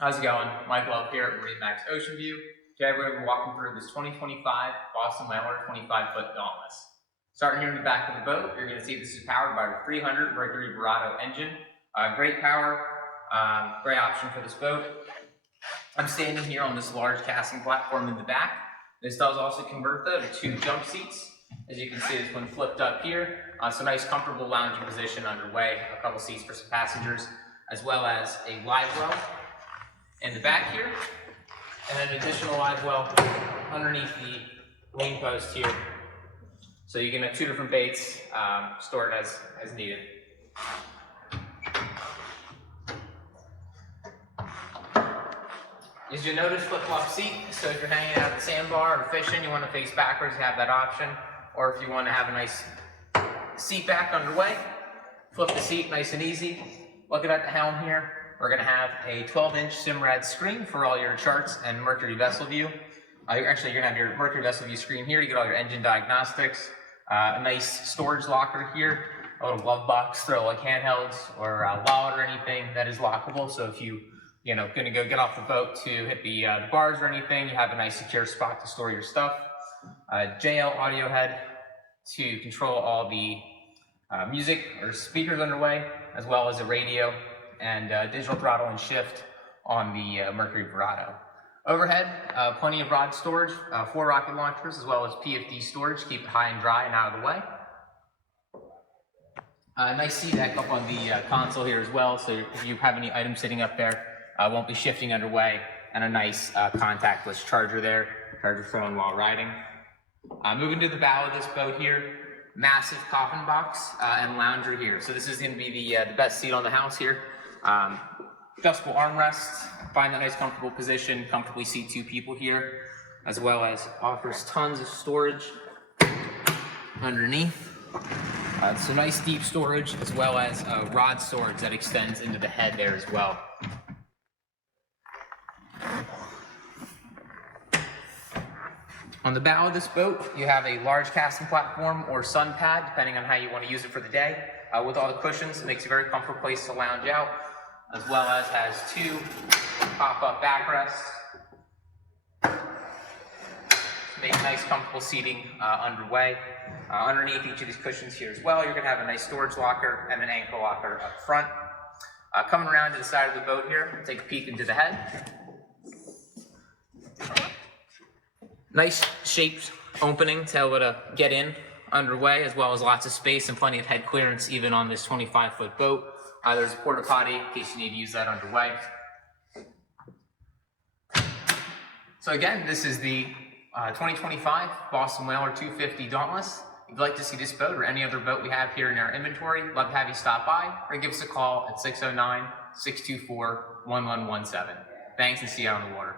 How's it going? Mike Love here at MarineMax Ocean View. Today we're going to be walking through this 2025 Boston Whaler 25-foot Dauntless. Starting here in the back of the boat, you're going to see this is powered by a 300 Mercury Verado engine. Great power, great option for this boat. I'm standing here on this large casting platform in the back. This does also convert though to 2 jump seats. As you can see, this one flipped up here. So nice comfortable lounging position underway, a couple seats for some passengers, as well as a live well in the back here, and an additional live well underneath the wing post here. So you can have 2 different baits stored as needed. As you notice, flip-flop seat, so if you're hanging out at the sandbar or fishing, you want to face backwards, you have that option. Or if you want to have a nice seat back underway, flip the seat nice and easy. Looking at the helm here, we're going to have a 12-inch Simrad screen for all your charts and Mercury vessel view. Actually, you're going to have your Mercury vessel view screen here to get all your engine diagnostics. A nice storage locker here, a little glove box, throw like handhelds or a wallet or anything that is lockable. So if you're going to go get off the boat to hit the bars or anything, you have a nice secure spot to store your stuff. JL audio head to control all the music or speakers underway, as well as a radio and digital throttle and shift on the Mercury Verado. Overhead, plenty of rod storage, 4 rocket launchers, as well as PFD storage, keep it high and dry and out of the way. Nice seat deck up on the console here as well, so if you have any items sitting up there, won't be shifting underway, and a nice contactless charger there, charge your phone while riding. Moving to the bow of this boat here, massive coffin box and lounger here. So this is going to be the best seat on the house here. Adjustable armrests, find that nice comfortable position, comfortably seat 2 people here, as well as offers tons of storage underneath. So nice deep storage, as well as rod storage that extends into the head there as well. On the bow of this boat, you have a large casting platform or sun pad, depending on how you want to use it for the day. With all the cushions, it makes a very comfortable place to lounge out, as well as has 2 pop-up backrests. Make nice comfortable seating underway. Underneath each of these cushions here as well, you're going to have a nice storage locker and an ankle locker up front. Coming around to the side of the boat here, take a peek into the head. Nice shaped opening to be able to get in underway, as well as lots of space and plenty of head clearance even on this 25-foot boat. There's a porta potty in case you need to use that underway. So again, this is the 2025 Boston Whaler 250 Dauntless. If you'd like to see this boat or any other boat we have here in our inventory, love to have you stop by or give us a call at 609-624-1117. Thanks, and see you out on the water.